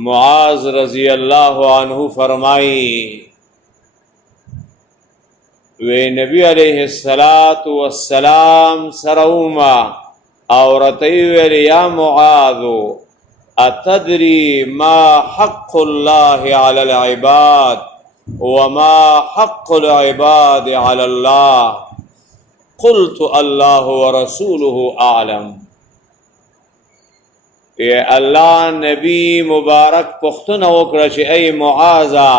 معاذ رضی اللہ عنہ فرمائی وی نبی علیہ السلام سروما اورتی ویل یا معاذ اتدری ما حق اللہ علی العباد وما حق العباد علی اللہ قلت اللہ ورسولہ اعلم. اللہ نبی مبارک پختنه وکړه چې ای معاذا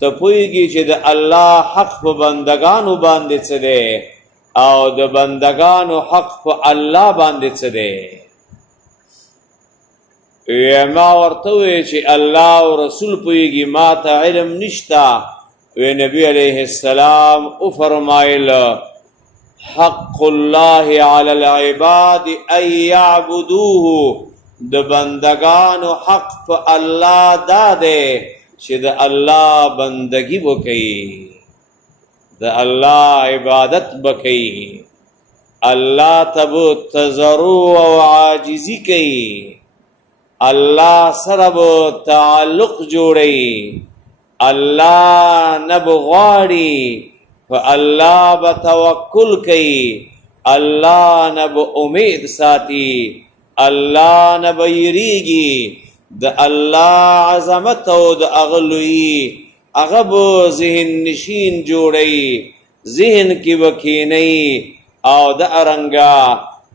ته پوهیږي چې د الله حق په بندگانو باندې څه دی او د بندگانو حق په الله باندې څه دی. ما ورته وی چې الله او رسول پوهیږي ما ته علم نشتا. وی نبی علیه السلام او فرمایل حق الله علی العباد ان یعبدوه د بندگانو حق په الله دا دی چې د الله بندگی وکړي د الله عبادت وکړي الله ته تضرع او عاجزي کوي الله سره تعلق جوړي الله نه بغواړي په الله به توکل کوي الله نه به امید ساتي الله نه به یریږي د الله عظمت او د اغلوی هغه به ذهن نشین جوړي ذهن کې وکینی او د ارنګا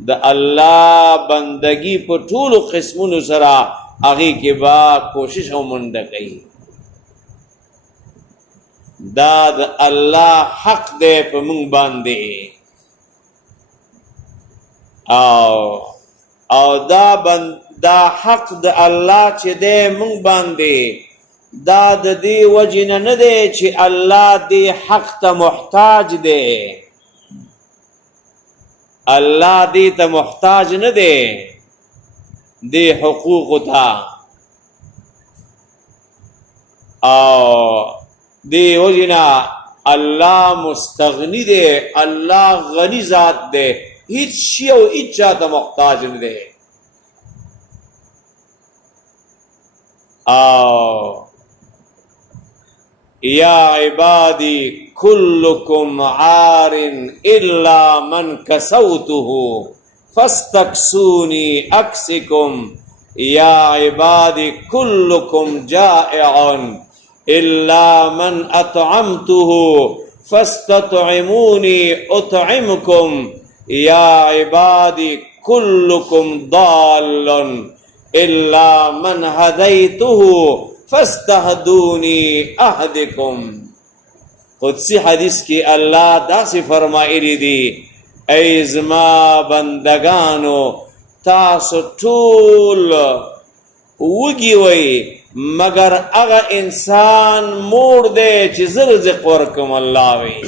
د الله بندگی په ټولو قسمونو سره هغه کې با کوشش او منډه کوي. دا د الله حق دی په مونږ باندې او دا حق د الله چې دی مونږ باندې دا د دې وجنه نه دی چې الله دې حق ته محتاج دی الله دې ته محتاج نه دی دې حقوق ته او دې وجنه الله مستغنی دی الله غنی ذات دی هیڅ شی او هیڅ چاته محتاج نه دی. یا عبادی کلکم عار الا من کسوته فاستکسونی اکسکم یا عبادی کلکم جائع الا من اطعمته فاستطعمونی اطعمکم یا عبادی کلکم ضال الا من هدیته فاستهدونی اهدکم. قدسی حدیث کی اللہ داسی فرمائلی دی ای زما بندگانو تاسو ټول وگی وی مگر اغا انسان موڑ دے چی زرزق ورکم اللہ وی.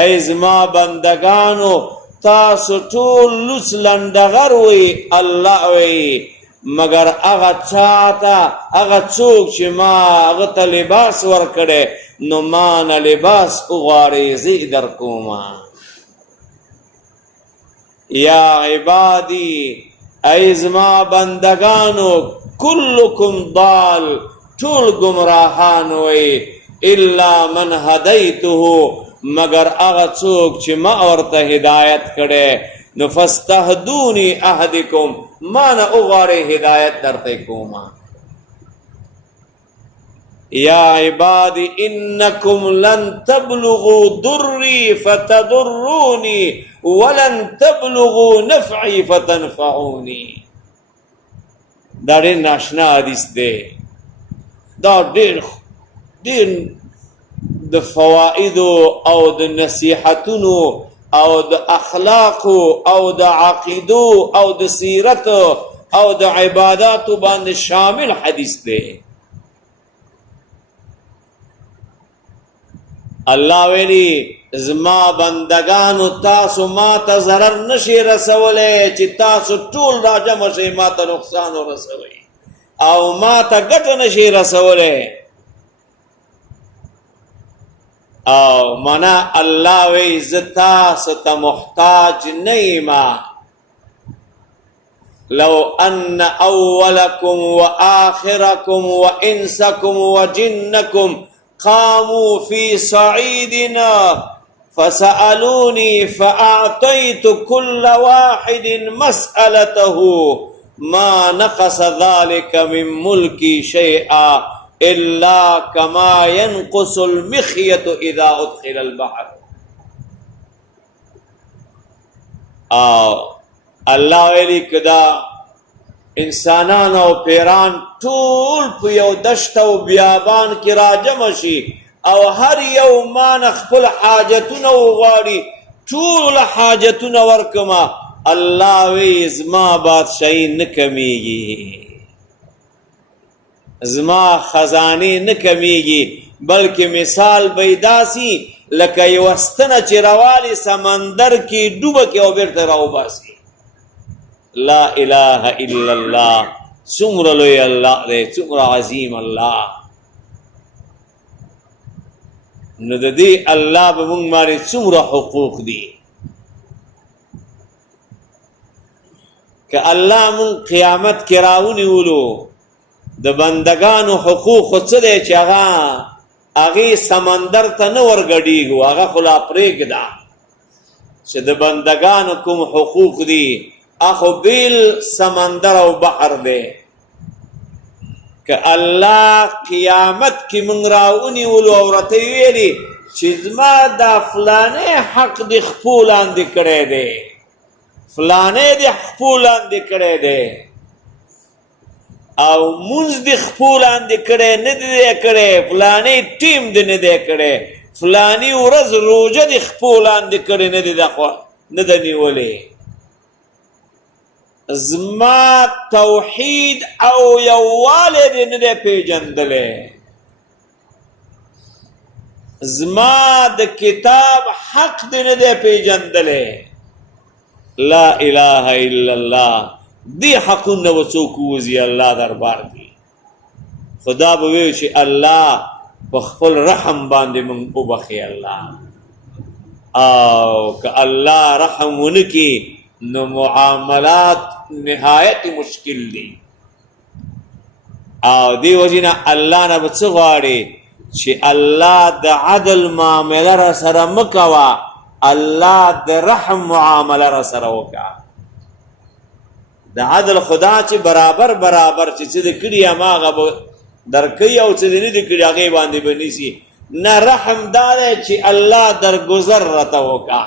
ای زما بندگانو تاسو ټول لوس لنډغر وی الله وی مگر اغا چاہتا اغا چوک چې ما اغا تا لباس ورکڑے نو مانا لباس اغواری زی در کوما. یا عبادی ایزما بندگانو کلکم ضال ټول گمراهان وی الا من هدیته مگر اغا چوک چې ما ورته ہدایت کڑے نو فاستهدونی اهدکم مانا اغواری ہدایت درتے کوما. یا عبادی انکم لن تبلغوا ضری فتضرونی ولن تبلغوا نفعی فتنفعونی. دا ډیر ناشنا حدیث دی دا ډیر د فوائد او د نصیحتونو او د اخلاق او د عقیدو او د سیرت او د عبادات باندې شامل حدیث دی. الله ویلی زما بندگانو تاسو ما ته ضرر نشي رسولې چې تاسو ټول راجمع شئ ما ته نقصان ورسوي او ما ته ګټه نشي رسولې او منا الله وی زتا ست محتاج نیما لو ان اولکم واخرکم وانسکم وجنکم قاموا في صعيدنا فسألوني فأعطيت كل واحد مسألته ما نقص ذلك من ملكي شيئا إلا كما ينقص المخيط إذا أدخل البحر. الله ویلی کدا انسانان او پیران ټول په یو دشت او بیابان کې راجمع شي او هر یو مان خپل حاجتونه وغواړي، ټول حاجتونه ورکما، الله وی زما بادشاہی نه کمیږي، زما خزانه نه کمیږي، بلکې مثال بیداسی لکه یو ستنه چې روالي سمندر کې ډوبه کې او بیرته راوباسي. لا اله الا الله. څومره لوی الله دی، څومره عظیم الله. نو د دې الله به موږ باندې څومره حقوق دي. که الله موږ قیامت کې راونیولو، د بندگانو حقوق څه دی چې هغې سمندر ته نه ورګډېږو، هغه خو لا پرېږده چې د بندگانو کوم حقوق دي اخو بیل سمندر او بحر دی. که الله قیامت کې موږ راونیولو او راته ویلي چې زما دا فلانه حق د خپو لاندې کړی دی، فلانه د خپو لاندې کړی دی، او مونځ د خپو لاندې کړی نه دی کړی، فلانه ټیم د نه دی کړی، فلانی ورځ روژه د خپو لاندې کړی نه ده نیولې. زما توحید او یووالی دی نه دی پیژندلی، زما د کتاب حق دی نه دی پیژندلی. لا اله الا الله. دی حقونه و څوک ووځي الله دربار دی. خدا به وی چې الله په خپل رحم باندې موږ وبخي الله. او که الله رحم ونکي نو معاملات نهایت مشکل دی. او دی وجنه الله نه به څه غواړي چې الله د عدل معامله را سره مکوه، الله د رحم معامله را سره وکړه. د عدل خدا چې برابر برابر چې څه د کړي هماغه به درکوي او څه د نه دي کړي هغې باندې به نیسي. نه، رحم دا دی چې الله درګذر راته وکړه.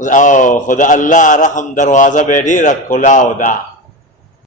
او خدا الله رحم دروازه به ډېره کلاو ده.